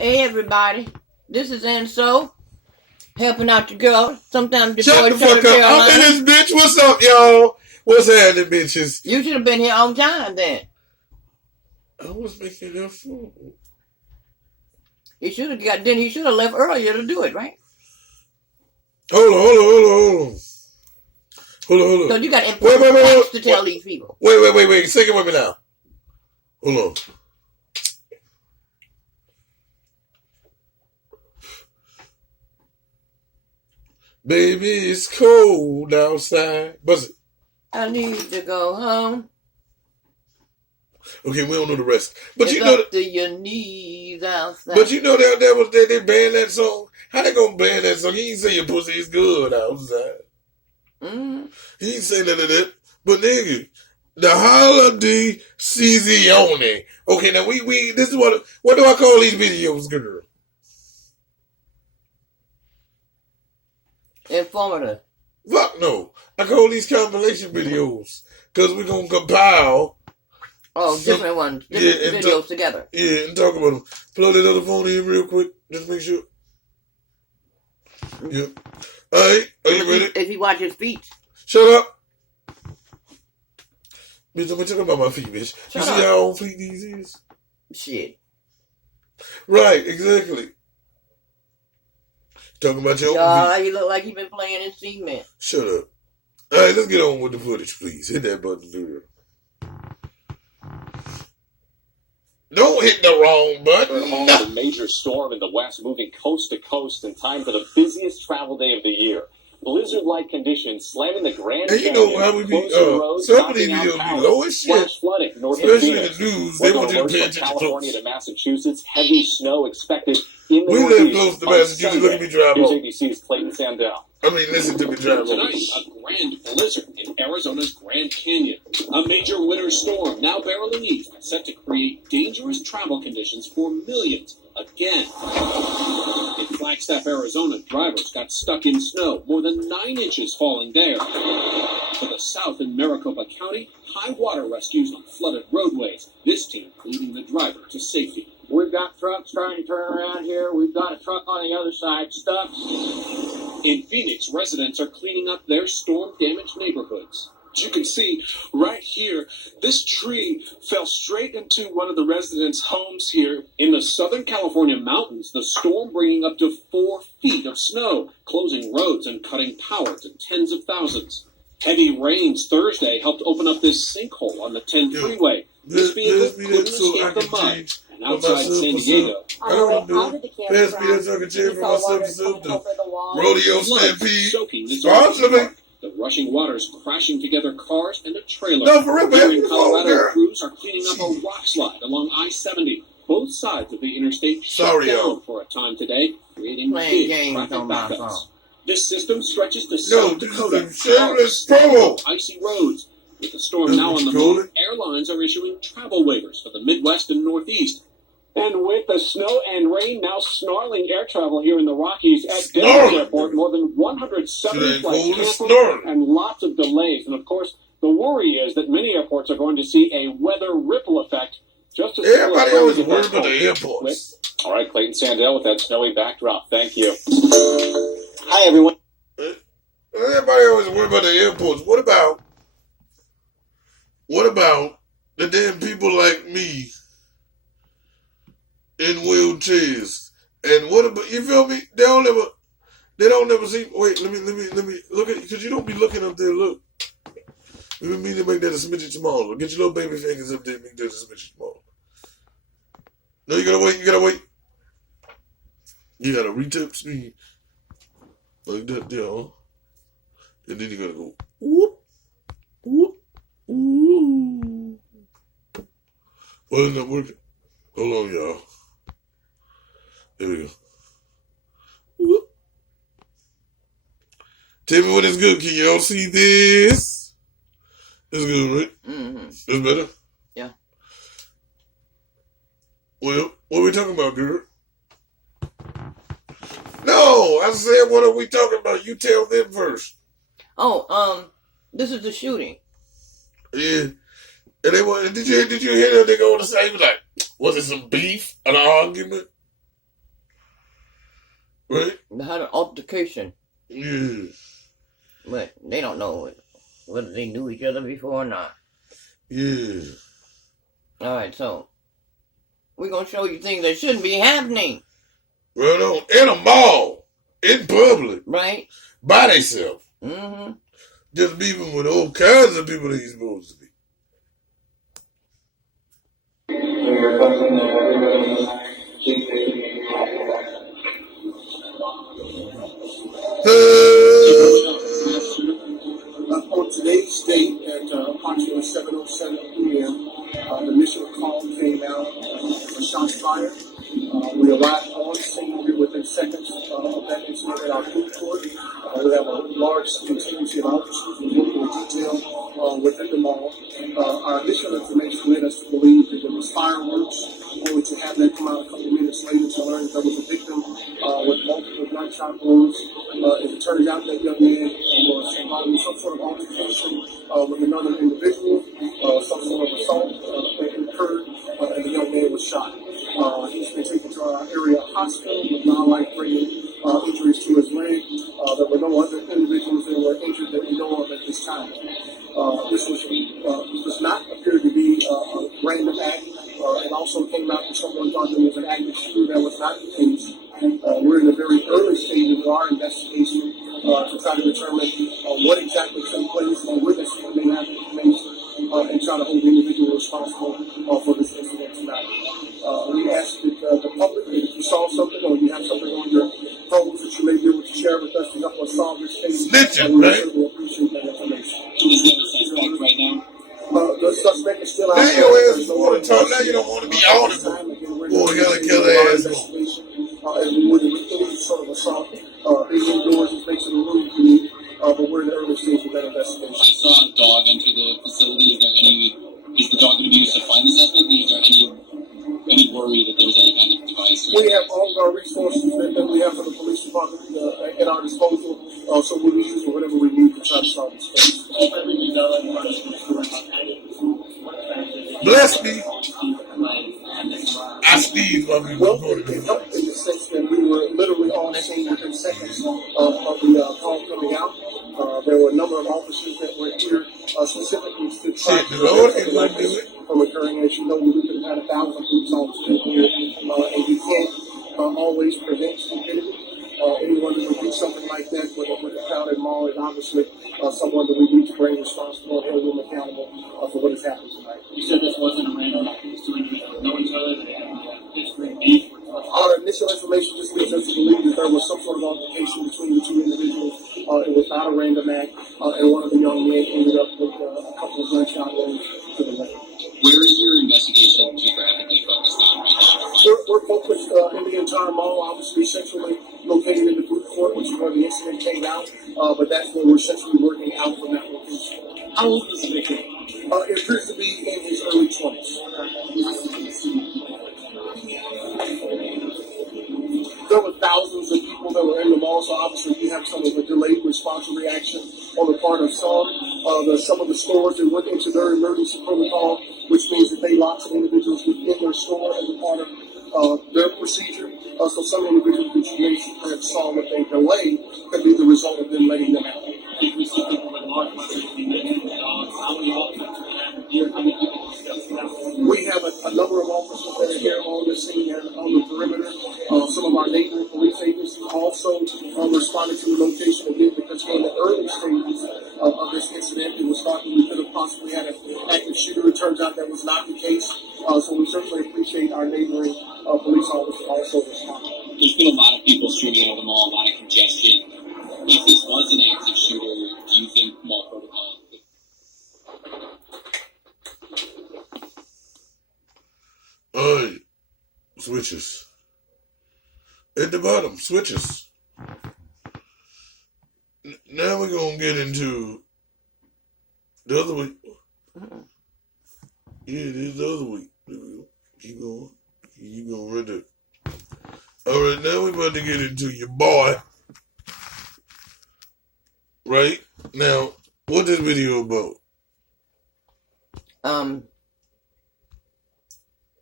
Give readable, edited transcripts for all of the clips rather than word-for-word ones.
Hey everybody, this is Enso, helping out the girl. Sometimes the Shut boy the fuck up. I'm in this bitch. What's up, y'all? What's happening, bitches? You should have been here on time then. I was making that food. He should have left earlier to do it, right? Hold on. So you got important facts to tell these people. Wait. Sing it with me now. Hold on. Baby, it's cold outside. Buzz it. I need to go home. Okay, we don't know the rest. But it's you know up to your knees outside. But you know they banned that song. How they gonna ban that song? He ain't say your pussy is good outside. Mm-hmm. He ain't say none of that. But nigga, the holiday season. Okay, now we this is what do I call these videos, girl? Informative. Fuck no. I call these compilation videos. Cause we're gonna compile different ones. Different videos together. Yeah, and talk about them. Plug that other phone in real quick. Just make sure. Yeah. Alright, are you ready? If he watch his feet. Shut up. Bitch, I'm talking about my feet, bitch. You see how on feet these is? Shit. Right, exactly. Talking about your own feet. He look like he been playing in cement. Shut up. Alright, let's get on with the footage, please. Hit that button, dude. Don't hit the wrong button. A major storm in the west moving coast to coast in time for the busiest travel day of the year. Blizzard-like conditions slamming the Grand Canyon. And you know how we be, some of these videos be low as shit. Flooding, especially in the news. They want you to pay attention to California to Massachusetts. Heavy snow expected in the We live close to Massachusetts. Look at me drive Here's home. ABC's Clayton Sandell. Listen to me drive home. Tonight, a grand blizzard in Arizona's Grand Canyon. A major winter storm now barreling east, set to create dangerous travel conditions for millions again. In Flagstaff, Arizona, drivers got stuck in snow, more than 9 inches falling there. To the south in Maricopa County, high water rescues on flooded roadways. This team leading the driver to safety. We've got trucks trying to turn around here. We've got a truck on the other side stuck. In Phoenix, residents are cleaning up their storm-damaged neighborhoods. As you can see right here, this tree fell straight into one of the residents' homes here. In the Southern California mountains, the storm bringing up to 4 feet of snow, closing roads and cutting power to tens of thousands. Heavy rains Thursday helped open up this sinkhole on the 10 freeway. This vehicle couldn't escape the mud. And outside San Diego, Rodeo Stampede. Sponsor me. The rushing waters crashing together cars and a trailer. No, for real, Here in Colorado, crews are cleaning up a rock slide along I-70. Both sides of the interstate shut down for a time today, creating big traffic backups. This system stretches to South Dakota, icy roads. With the storm now on the move, airlines are issuing travel waivers for the Midwest and Northeast. And with the snow and rain now snarling air travel here in the Rockies at Denver Airport, more than 170 flights canceled and lots of delays. And of course, the worry is that many airports are going to see a weather ripple effect. Just as everybody always worried about the airports. All right, Clayton Sandell with that snowy backdrop. Thank you. Hi, everyone. Everybody always worried about the airports. What about the damn people like me in wheelchairs? And what about, you feel me? They don't ever see, wait, let me look at, because you don't be looking up there, look. We mean to make that a smidget smaller. Get your little baby fingers up there and make that a smidget smaller. No, you gotta wait. You gotta retap screen. Like that there, huh? And then you gotta go, whoop, whoop, ooh. Well, it's not working. Hold on, y'all. There we go. Whoop. Tell me when it's good. Can y'all see this? It's good, right? Mm-hmm. It's better? Yeah. Well, what are we talking about, girl? No, I said, what are we talking about? You tell them first. This is the shooting. Yeah. And they did you hear that they go on the side? He was like, was it some beef? An argument? Right? They had an altercation. Yeah. But they don't know whether they knew each other before or not. Yeah. Alright, so we're going to show you things that shouldn't be happening. Right on. In a mall. In public. Right? By themselves. Mm-hmm. Just beefing with all kinds of people that he's supposed to be. On today's date at approximately 7:07 p.m., the initial call came out for shots fired. We arrived on scene within seconds of that incident at our food court. We have a large contingency of officers with local detail within the mall. Our initial information led us to believe that it was fireworks, only to have that come out a couple of minutes later to learn that there was a victim with multiple gunshot wounds. It turns out that young man was involved in some sort of altercation with another individual, some sort of assault that occurred, and the young man was shot. He's been taken to our area hospital with non-life-threatening injuries to his leg. There were no other individuals that were injured that we know of at this time. This does not appear to be a random act. It also came out that someone thought there was an active shooter. That was not the case. We're in the very early stages of our investigation to try to determine what exactly took place, witnesses may have information, and try to hold the individual responsible for this incident tonight. We ask that the public, if you saw something or you have something on your phones that you may be able to share with us to help us solve this case, we certainly appreciate that information. Is there a suspect right now? The suspect is still out Now there. your ass want to talk. Now you don't want to be on it. Boy, you gotta kill their ass. And we would with any sort of assault, indoors, just make sure the room clean. But we're in the early stage of that investigation. I saw a dog enter the facility. Is the dog going to be used to find the suspect? Is there any worry that there's any kind of device? We have all of our resources that we have for the police department at our disposal, so we'll be using whatever we need to try to solve this case. Bless me. I sneeze while we Well, recording it this. helped in the sense that we were literally on scene within seconds of the call coming out. There were a number of officers that were here specifically to try Shit, the Lord is to gonna prevent do this it. from occurring. As you know, we could have had 1,000 police officers here, and you can't always prevent stupidity. Anyone who would do something like that with a crowded mall is obviously someone that we need to bring responsible and hold them accountable for what has happened tonight. You said this wasn't a random act. These two individuals know each other. They have history, beef. Our initial information just leads us to believe that there was some sort of altercation between the two individuals. It was not a random act, and one of the young men ended up with a couple of gunshot wounds to the leg. Where is your investigation geographically focused on right now? We're focused in the entire mall, obviously centrally located in the food court, which is where the incident came out, but that's where we're centrally working out from that location. How old is the victim? It appears to be in his early 20s. There were thousands of people that were in the mall, so obviously we have some of the delayed response and reaction on the part of some of the stores that went into their emergency protocol, which means that they locked some individuals within their store as a part of their procedure. So some individuals that you may have saw with a delay could be the result of them letting them out. If we see people with large numbers of dogs, how many officers do we have here? How many people discuss that? We have a number of officers that are here on the scene and on the perimeter. Some of our neighboring police agencies also responded to the location again because we're in the early stages of this incident. It was thought that we could have possibly had an active shooter. It turns out that was not the case. So we certainly appreciate our neighboring police officers also responding. There's been a lot of people streaming out of the mall, a lot of congestion. If this was an active shooter, do you think mall protocol? Alright. Switches. At the bottom, switches. Now we're going to get into the other week. Yeah, it is the other week. Keep going. Keep going right there. Alright, now we're about to get into your boy. Right? Now, what this video about?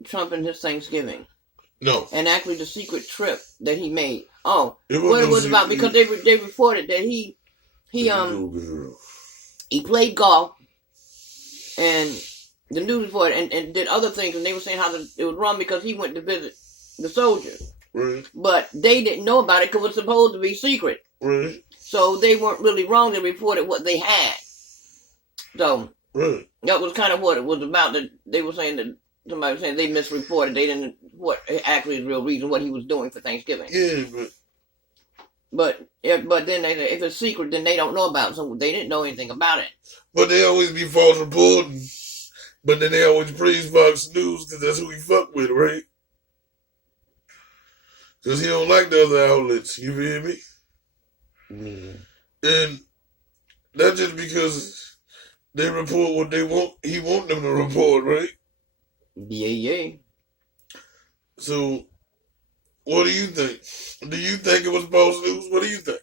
Trump and his Thanksgiving. No. And actually the secret trip that he made. Oh, It what it no was about, secret. because they reported that he played golf, and the news report and did other things, and they were saying how it was wrong because he went to visit the soldiers. Right. But they didn't know about it because it was supposed to be secret. Right. So they weren't really wrong. They reported what they had. So Right. that was kind of what it was about. That they were saying that somebody was saying they misreported. They didn't what actually is the real reason what he was doing for Thanksgiving. Yeah, But then they say if it's secret, then they don't know about it. So they didn't know anything about it. but they always be false reporting. But then they always praise Fox News because that's who he fuck with, right? Because he don't like the other outlets, you feel me? And that's just because they report what they want. He want them to report, right? Yeah. So, what do you think? Do you think it was false news? What do you think?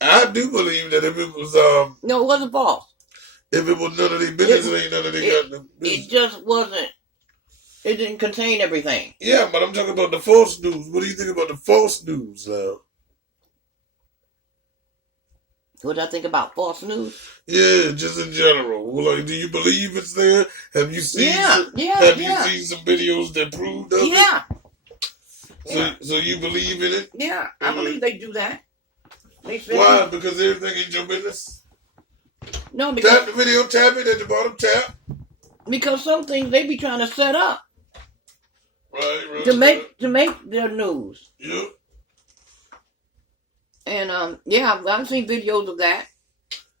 I do believe that if it was No, it wasn't false. if it was none of their business, it ain't none of their goddamn business. It just wasn't. It didn't contain everything. Yeah, but I'm talking about the false news. What do you think about the false news now? What do I think about false news? Yeah, just in general. Well, like, do you believe it's there? Have you seen? Yeah. You seen some videos that prove that? Yeah. So you believe in it? Yeah, I believe they do that. They said Why? Because everything ain't your business. No, because Tap the video, tap it at the bottom, tap. Because some things they be trying to set up Right. to make their news. Yep. And I've seen videos of that.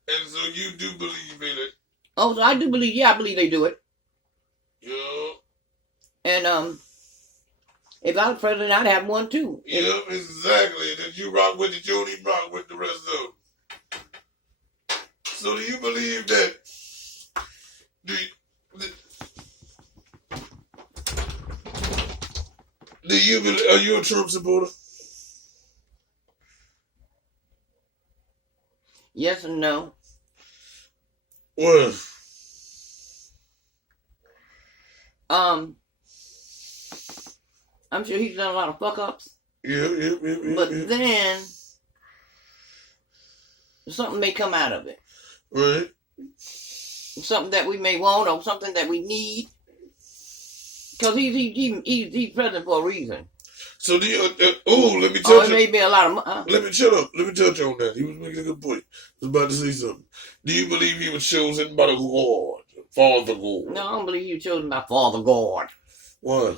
And so you do believe in it. Oh, so I do believe. Yeah, I believe they do it. Yep. And if I was president, I'd have one too. Yep, exactly. That you rock with it, you don't even rock with the rest of them. So do you believe that? Are you a Trump supporter? Yes and no. Well, I'm sure he's done a lot of fuck ups. yeah. But then something may come out of it. Right. Something that we may want or something that we need. Because he's president for a reason. So do you, let me touch Oh, it may be a lot of Let me shut up. Let me touch on that. He was making a good point. I was about to say something. Do you believe he was chosen by the God? Father God? No, I don't believe you chosen by Father God. Why?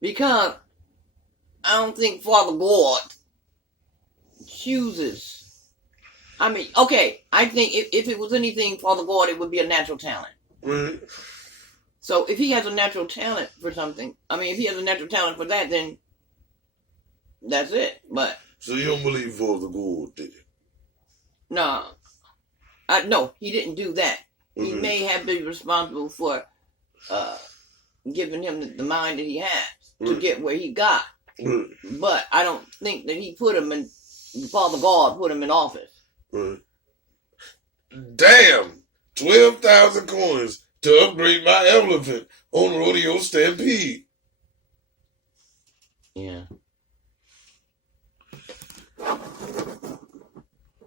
Because I don't think Father God chooses. I mean, okay, I think if it was anything Father God, it would be a natural talent. Right. So if he has a natural talent for something, if he has a natural talent for that, then that's it. But so you don't believe Father God, did you? No, no, he didn't do that. He may have been responsible for giving him the mind that he has to get where he got. But I don't think that he put him in. Father God put him in office. Damn, 12,000 coins to upgrade my elephant on Rodeo Stampede. Yeah.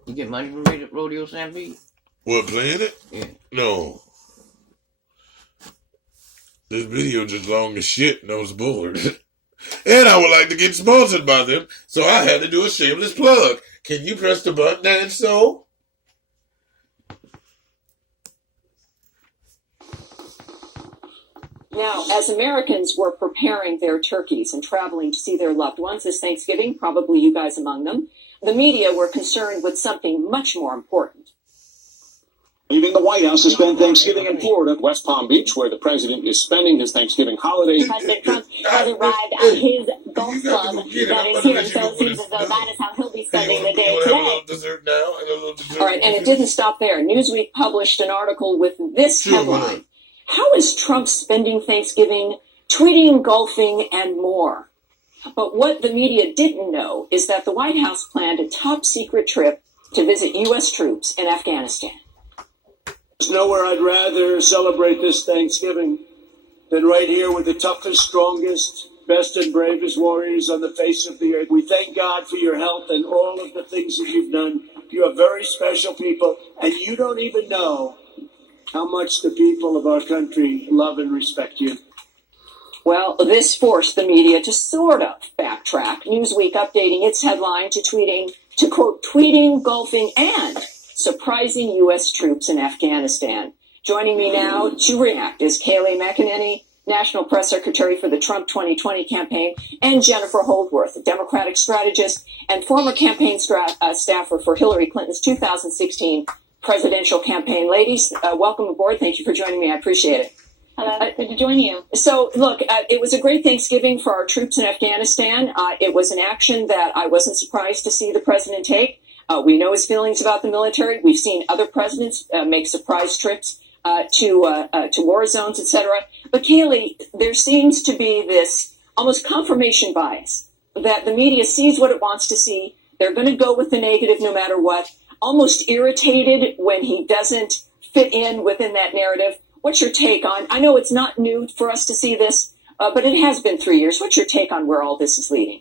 You get money from Rodeo Stampede? What, playing it? Yeah. No. This video just long as shit and I was bored. And I would like to get sponsored by them, so I had to do a shameless plug. Can you press the button and so? Now, as Americans were preparing their turkeys and traveling to see their loved ones this Thanksgiving, probably you guys among them, the media were concerned with something much more important. Leaving the White House to spend Thanksgiving in Florida, West Palm Beach, where the president is spending his Thanksgiving holiday. President Trump has arrived at his golf club that is here, so it seems as though that is how he'll be spending the day today. All right, and it didn't stop there. Newsweek published an article with this headline: How is Trump spending Thanksgiving? Tweeting, golfing, and more. But what the media didn't know is that the White House planned a top-secret trip to visit U.S. troops in Afghanistan. There's nowhere I'd rather celebrate this Thanksgiving than right here with the toughest, strongest, best and bravest warriors on the face of the earth. We thank God for your health and all of the things that you've done. You are very special people, and you don't even know how much the people of our country love and respect you. Well, this forced the media to sort of backtrack. Newsweek updating its headline to quote, tweeting, golfing, and surprising U.S. troops in Afghanistan. Joining me now to react is Kayleigh McEnany, National Press Secretary for the Trump 2020 campaign, and Jennifer Holdworth, a Democratic strategist and former campaign staffer for Hillary Clinton's 2016 presidential campaign. Ladies, welcome aboard. Thank you for joining me. I appreciate it. Hello, good to join you. So, look, it was a great Thanksgiving for our troops in Afghanistan. It was an action that I wasn't surprised to see the president take. We know his feelings about the military. We've seen other presidents make surprise trips to war zones, etc. But Kayleigh, there seems to be this almost confirmation bias that the media sees what it wants to see. They're going to go with the negative no matter what. Almost irritated when he doesn't fit in within that narrative. What's your take on? I know it's not new for us to see this, but it has been 3 years. What's your take on where all this is leading?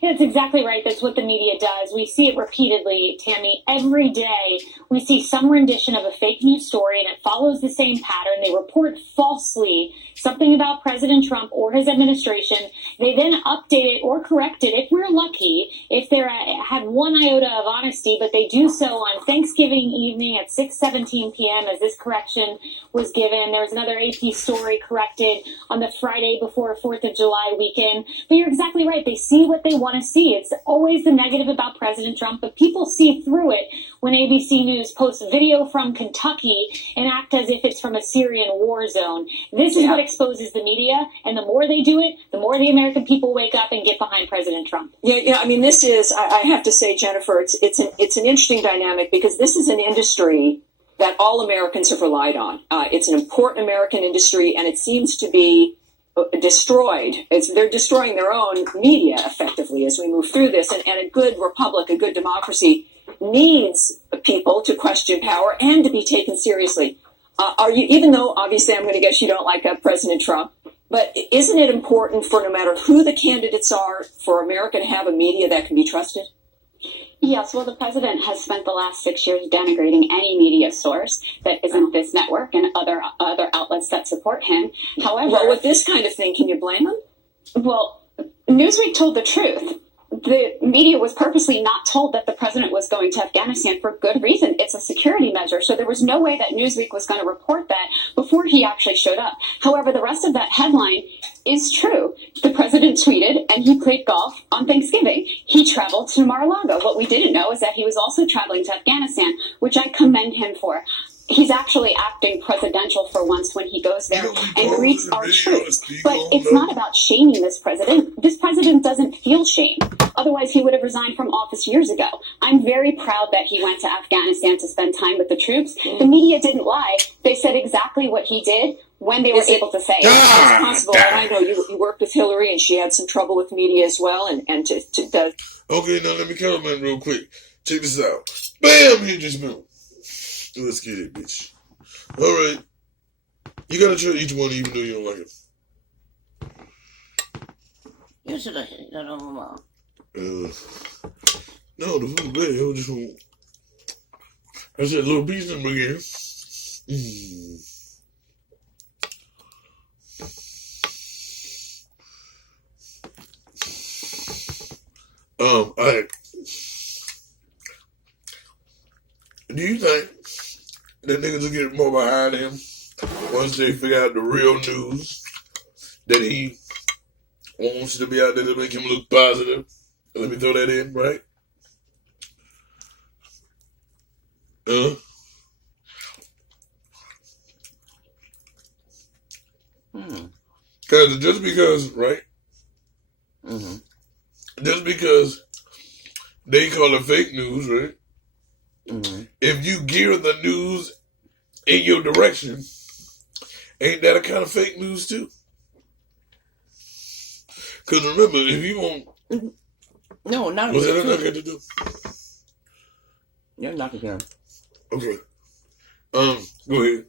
That's exactly right. That's what the media does. We see it repeatedly, Tammy. Every day we see some rendition of a fake news story, and it follows the same pattern. They report falsely something about President Trump or his administration. They then update it or correct it, if we're lucky, if they have one iota of honesty, but they do so on Thanksgiving evening at 6:17 p.m. as this correction was given. There was another AP story corrected on the Friday before 4th of July weekend. But you're exactly right. They see what they want to see. It's always the negative about President Trump, but people see through it when ABC News posts video from Kentucky and act as if it's from a Syrian war zone. This is what exposes the media, and the more they do it, the more the American people wake up and get behind President Trump. Yeah. I mean, this is, I have to say, Jennifer, it's an interesting dynamic because this is an industry that all Americans have relied on. It's an important American industry, and it seems to be destroyed. They're destroying their own media effectively as we move through this. And a good republic, a good democracy, needs people to question power and to be taken seriously. Even though obviously I'm going to guess you don't like President Trump, but isn't it important for no matter who the candidates are, for America to have a media that can be trusted? Yes, well, the president has spent the last 6 years denigrating any media source that isn't this network and other outlets that support him. However, well, with this kind of thing, can you blame him? Well, Newsweek told the truth. The media was purposely not told that the president was going to Afghanistan for good reason. It's a security measure, so there was no way that Newsweek was going to report that before he actually showed up. However, the rest of that headline is true. The president tweeted and he played golf on Thanksgiving. He traveled to Mar-a-Lago. What we didn't know is that he was also traveling to Afghanistan, which I commend him for. He's actually acting presidential for once when he goes there and greets our troops. But it's not about shaming this president. This president doesn't feel shame. Otherwise, he would have resigned from office years ago. I'm very proud that he went to Afghanistan to spend time with the troops. The media didn't lie. They said exactly what he did when they were able to say it. It's possible. And I know you worked with Hillary, and she had some trouble with media as well. Okay, now let me comment real quick. Check this out. Bam! Here just moved. Let's get it, bitch. All right. You gotta try each one even though you don't like it. Yes, it is. No, the food bad. I just want... I said little piece number again. Alright. Do you think that niggas will get more behind him once they figure out the real news that he wants to be out there to make him look positive? Let me throw that in, right? Because just because, right? Just because they call it fake news, right? If you gear the news in your direction, ain't that a kind of fake news too? Because remember, if you want... No, not what's that got to do? You're not again. Okay. Go ahead.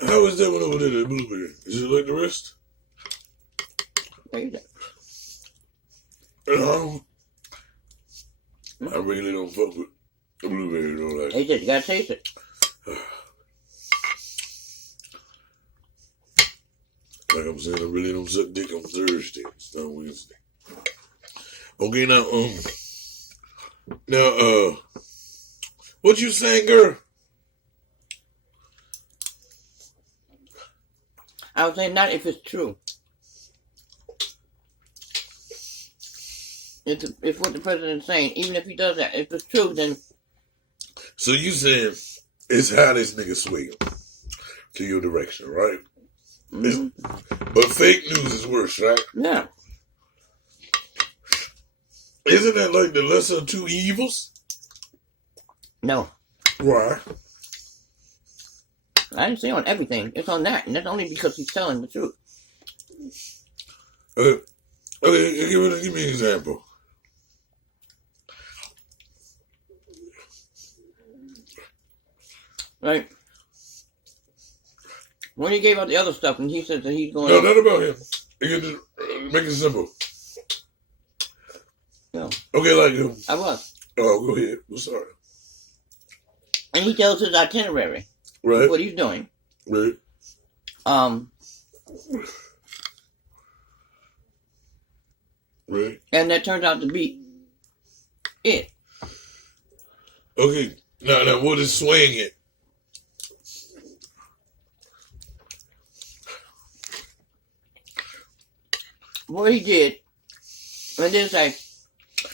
How is that one over there, that blueberry? Is it like the rest? I really don't fuck with the blueberry though. Like, taste it. You gotta taste it. Like I'm saying, I really don't suck dick on Thursday. It's not Wednesday. Okay, now, what you saying, girl? I was saying not if it's true. If what the president's saying, even if he does that, if it's true, then... So you saying it's how this nigga swing to your direction, right? Mm-hmm. But fake news is worse, right? Yeah. Isn't that like the lesser of two evils? No. Why? I didn't say on everything. It's on that, and that's only because he's telling the truth. Okay, give me an example. Right? When he gave out the other stuff, and he said that he's going... No, not about him. You can just make it simple. No. Okay, like him. I was. Oh, go ahead. I'm sorry. And he tells his itinerary. Right. What he's doing. Right. Right. And that turns out to be it. Okay. Now, what is swaying it? What he did, and then say,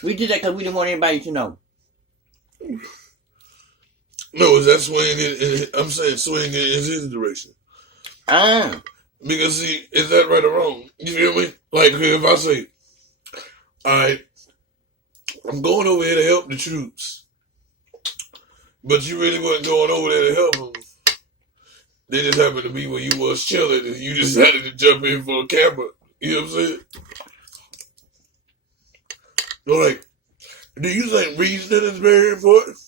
we did that because we didn't want anybody to know. No, is that swaying it? I'm saying swaying it in his direction. Because, see, is that right or wrong? You feel me? Like, if I say, alright, I'm going over here to help the troops, but you really wasn't going over there to help them. They just happened to be where you was chilling, and you decided to jump in for a camera. You know what I'm saying? So, like, do you think reasoning is very important?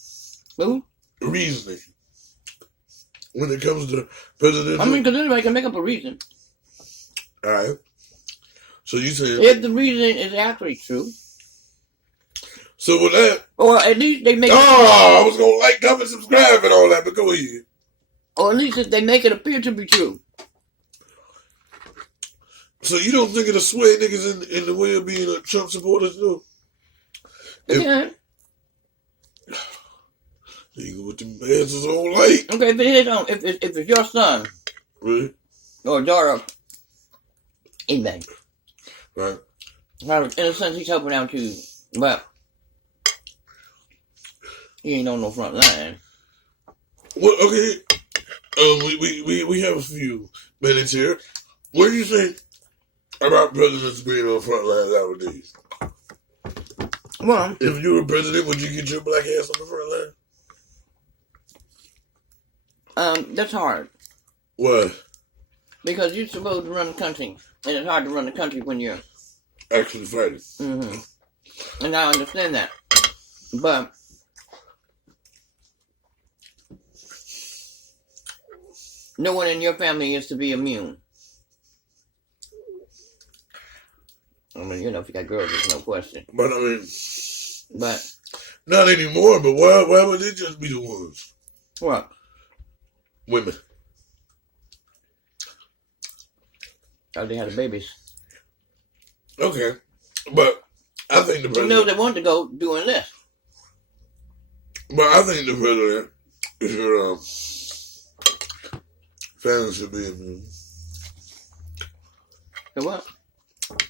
Who? Reasoning. When it comes to presidential... I mean, because anybody can make up a reason. Alright. So you say... If the reason is actually true. So with that... Or at least they make... I was going to like, comment, subscribe and all that, but go ahead. Or at least if they make it appear to be true. So you don't think it'll sway niggas in the way of being a Trump supporters, though? Yeah. You go with them answers on light. Okay, if it is if it's your son, right, or daughter, anything, right? In a sense, he's helping out too, but he ain't on no front line. Well, okay. We have a few minutes here. What do you think about presidents being on the front line nowadays? Well, if you were president, would you get your black ass on the front line? That's hard. Why? Because you're supposed to run the country, and it's hard to run the country when you're actually fighting. Mm-hmm. And I understand that, but no one in your family is to be immune. I mean, you know, if you got girls, there's no question. But I mean, but not anymore. But why would they just be the ones? What? Women. Oh, they had the babies. Okay, but I think the president. No, they want to go doing this. But I think the president, if your family should be immune. The what?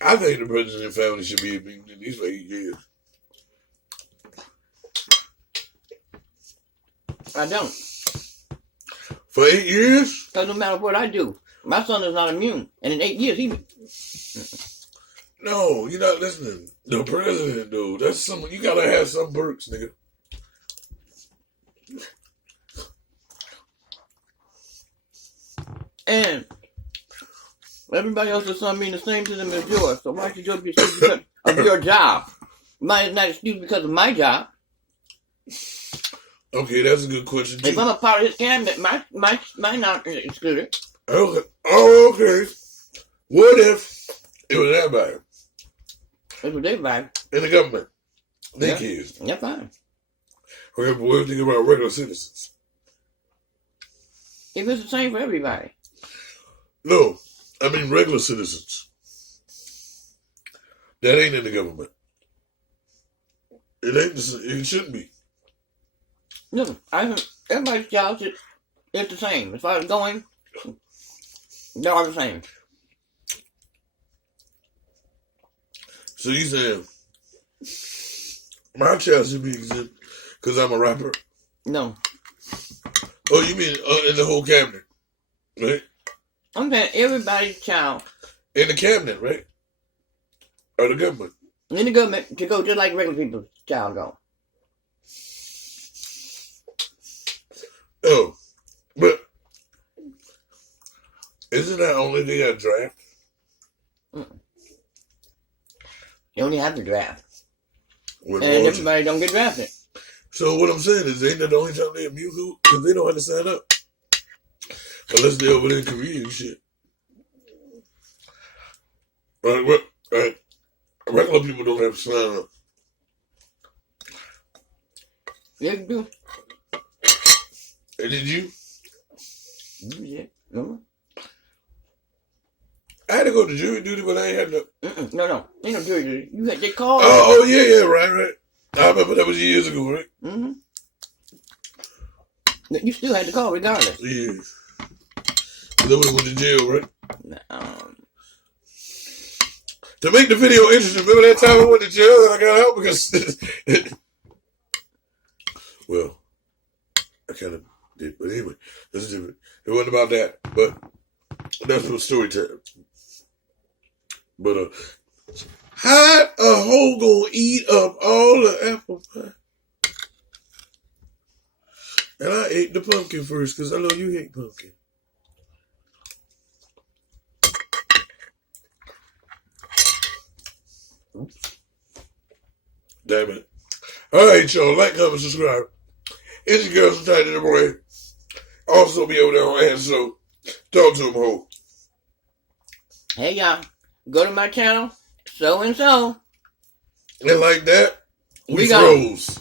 I think the president's family should be immune at least for 8 years. I don't. For 8 years? Because no matter what I do, my son is not immune. And in 8 years, he... No, you're not listening. The president, dude. That's some... You gotta have some perks, nigga. And everybody else's son mean the same to them as yours. So why should yours be secret of your job? Mine is not excused because of my job. Okay, that's a good question too. If I'm a part of his cabinet, my not excluded. Okay. Oh, okay. What if it was everybody? It was everybody. In the government. They Yeah. kids. Yeah, fine. Okay, but what do you think about regular citizens? If it's the same for everybody. No, I mean regular citizens. That ain't in the government. It ain't. It shouldn't be. No, everybody's jobs is the same. As far as going, they're all the same. So you saying my child should be exempt because I'm a rapper? No. Oh, you mean in the whole cabinet, right? I'm saying everybody's child In the cabinet, right? Or the government? in the government to go just like regular people's child go. Oh, but isn't that only they got draft? You only have to draft. With And laws. everybody don't get drafted. So what I'm saying is, ain't that the only time they abuse who? Because they don't have to sign up. Unless they're over there in Korea and shit. Right. Regular people don't have to sign up. Yeah, you do. And did you? Yeah. No. I had to go to jury duty, but I ain't had to. No. Ain't no jury duty. You had to call. Oh, yeah, right. I remember that was years ago, right? Mm-hmm. You still had to call regardless. Yeah. They would have went to jail, right? To make the video interesting, remember that time I went to jail and I got out because... Well, I kind of did, but anyway, that's different. It wasn't about that, but that's what story time. But how a hoe gonna eat up all the apple pie? And I ate the pumpkin first because I know you hate pumpkin. Damn it. Alright, y'all. Like, comment, subscribe. It's your girl from Tight to the Boy. Also be over there on Ansel. Talk to him, ho. Hey, y'all. Go to my channel. So and so. And like that, we got froze.